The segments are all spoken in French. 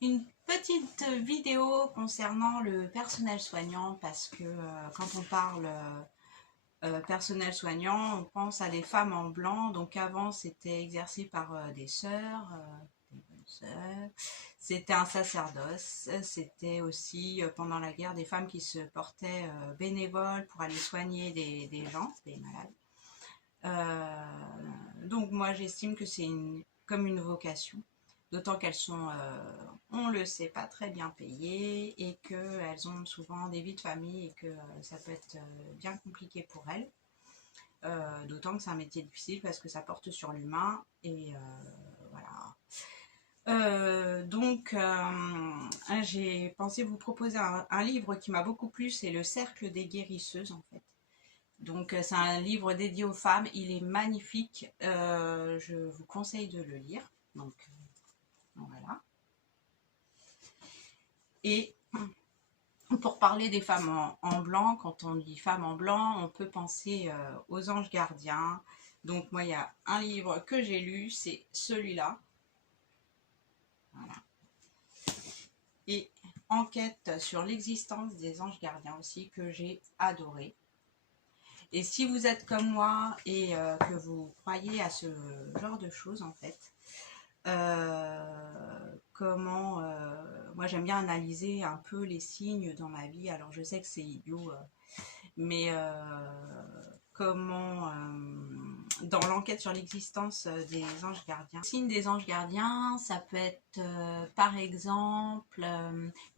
Une petite vidéo concernant le personnel soignant parce que quand on parle personnel soignant, on pense à des femmes en blanc. Donc avant, c'était exercé par des sœurs, des bonnes sœurs. C'était un sacerdoce. C'était aussi pendant la guerre des femmes qui se portaient bénévoles pour aller soigner des gens, des malades. Donc moi, j'estime que c'est comme une vocation. D'autant qu'elles sont, on le sait, pas très bien payées et qu'elles ont souvent des vies de famille et que ça peut être bien compliqué pour elles. D'autant que c'est un métier difficile parce que ça porte sur l'humain et voilà. J'ai pensé vous proposer un livre qui m'a beaucoup plu, c'est Le Cercle des guérisseuses en fait. Donc c'est un livre dédié aux femmes, il est magnifique, je vous conseille de le lire. Donc voilà. Et pour parler des femmes en blanc, quand on dit femmes en blanc, on peut penser aux anges gardiens. Donc moi, il y a un livre que j'ai lu, c'est celui-là. Voilà. Et Enquête sur l'existence des anges gardiens aussi, que j'ai adoré. Et si vous êtes comme moi et que vous croyez à ce genre de choses, en fait, moi j'aime bien analyser un peu les signes dans ma vie. Alors je sais que c'est idiot, mais dans l'enquête sur l'existence des anges gardiens. Le signe des anges gardiens, ça peut être par exemple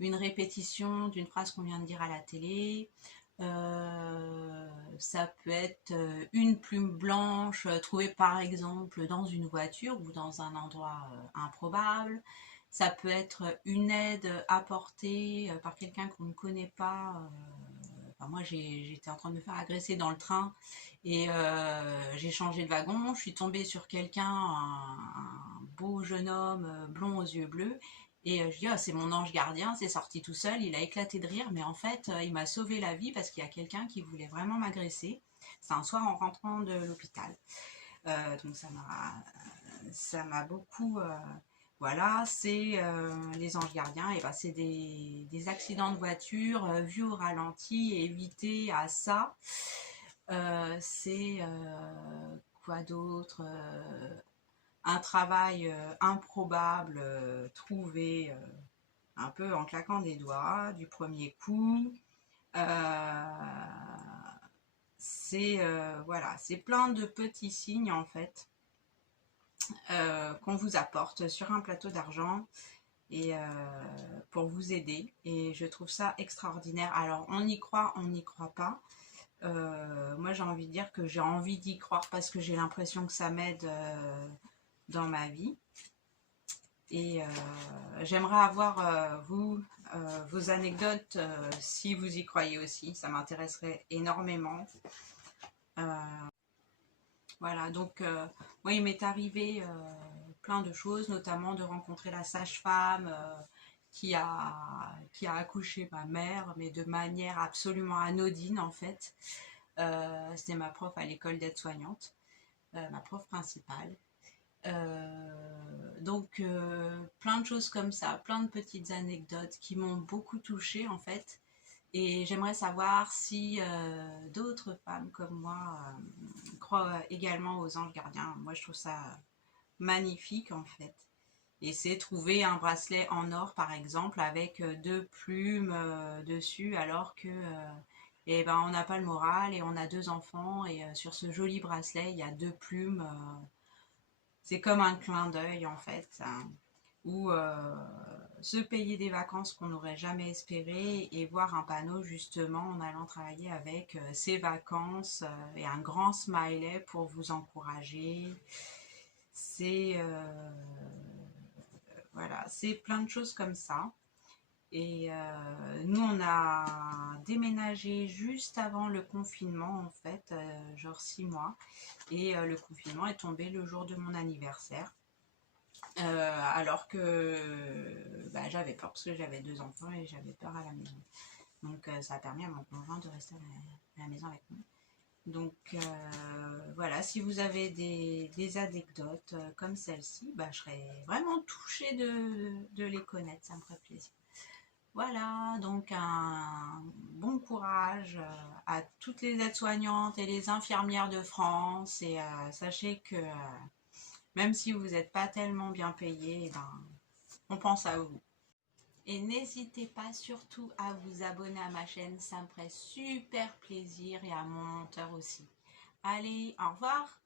une répétition d'une phrase qu'on vient de dire à la télé. Ça peut être une plume blanche trouvée par exemple dans une voiture ou dans un endroit improbable. Ça peut être une aide apportée par quelqu'un qu'on ne connaît pas. Enfin, moi, j'étais en train de me faire agresser dans le train et j'ai changé de wagon. Je suis tombée sur quelqu'un, un beau jeune homme blond aux yeux bleus. Et je dis, oh, c'est mon ange gardien, c'est sorti tout seul, il a éclaté de rire, mais en fait, il m'a sauvé la vie parce qu'il y a quelqu'un qui voulait vraiment m'agresser. C'est un soir en rentrant de l'hôpital. Donc ça m'a beaucoup... voilà, c'est les anges gardiens, et ben c'est des accidents de voiture vus au ralenti et évités à ça. C'est quoi d'autre un travail improbable trouvé un peu en claquant des doigts du premier coup. Euh, voilà, c'est plein de petits signes en fait qu'on vous apporte sur un plateau d'argent et pour vous aider. Et je trouve ça extraordinaire. Alors on y croit, on n'y croit pas. Moi j'ai envie de dire que j'ai envie d'y croire parce que j'ai l'impression que ça m'aide dans ma vie. Et j'aimerais avoir vos anecdotes si vous y croyez aussi. Ça m'intéresserait énormément. Voilà, donc moi il m'est arrivé plein de choses, notamment de rencontrer la sage-femme qui a accouché ma mère, mais de manière absolument anodine en fait. C'était ma prof à l'école d'aide-soignante, ma prof principale. Plein de choses comme ça, plein de petites anecdotes qui m'ont beaucoup touchée en fait. Et j'aimerais savoir si d'autres femmes comme moi croient également aux anges gardiens. Moi, je trouve ça magnifique en fait. Et c'est trouver un bracelet en or, par exemple, avec deux plumes dessus, alors que eh ben, on n'a pas le moral et on a deux enfants. Et sur ce joli bracelet, il y a deux plumes. C'est comme un clin d'œil en fait. Hein, ou se payer des vacances qu'on n'aurait jamais espérées et voir un panneau justement en allant travailler avec ses vacances et un grand smiley pour vous encourager. C'est voilà, c'est plein de choses comme ça. Et nous, on a déménagé juste avant le confinement, en fait, genre 6 mois. Et le confinement est tombé le jour de mon anniversaire. Alors que bah, j'avais peur parce que j'avais deux enfants et j'avais peur à la maison. Donc ça a permis à mon conjoint de rester à la maison avec nous. Donc voilà, si vous avez des anecdotes comme celle-ci, bah, je serais vraiment touchée de les connaître, ça me ferait plaisir. Voilà, donc un bon courage à toutes les aides-soignantes et les infirmières de France et sachez que même si vous n'êtes pas tellement bien payé, eh ben, on pense à vous. Et n'hésitez pas surtout à vous abonner à ma chaîne, ça me ferait super plaisir et à mon monteur aussi. Allez, au revoir!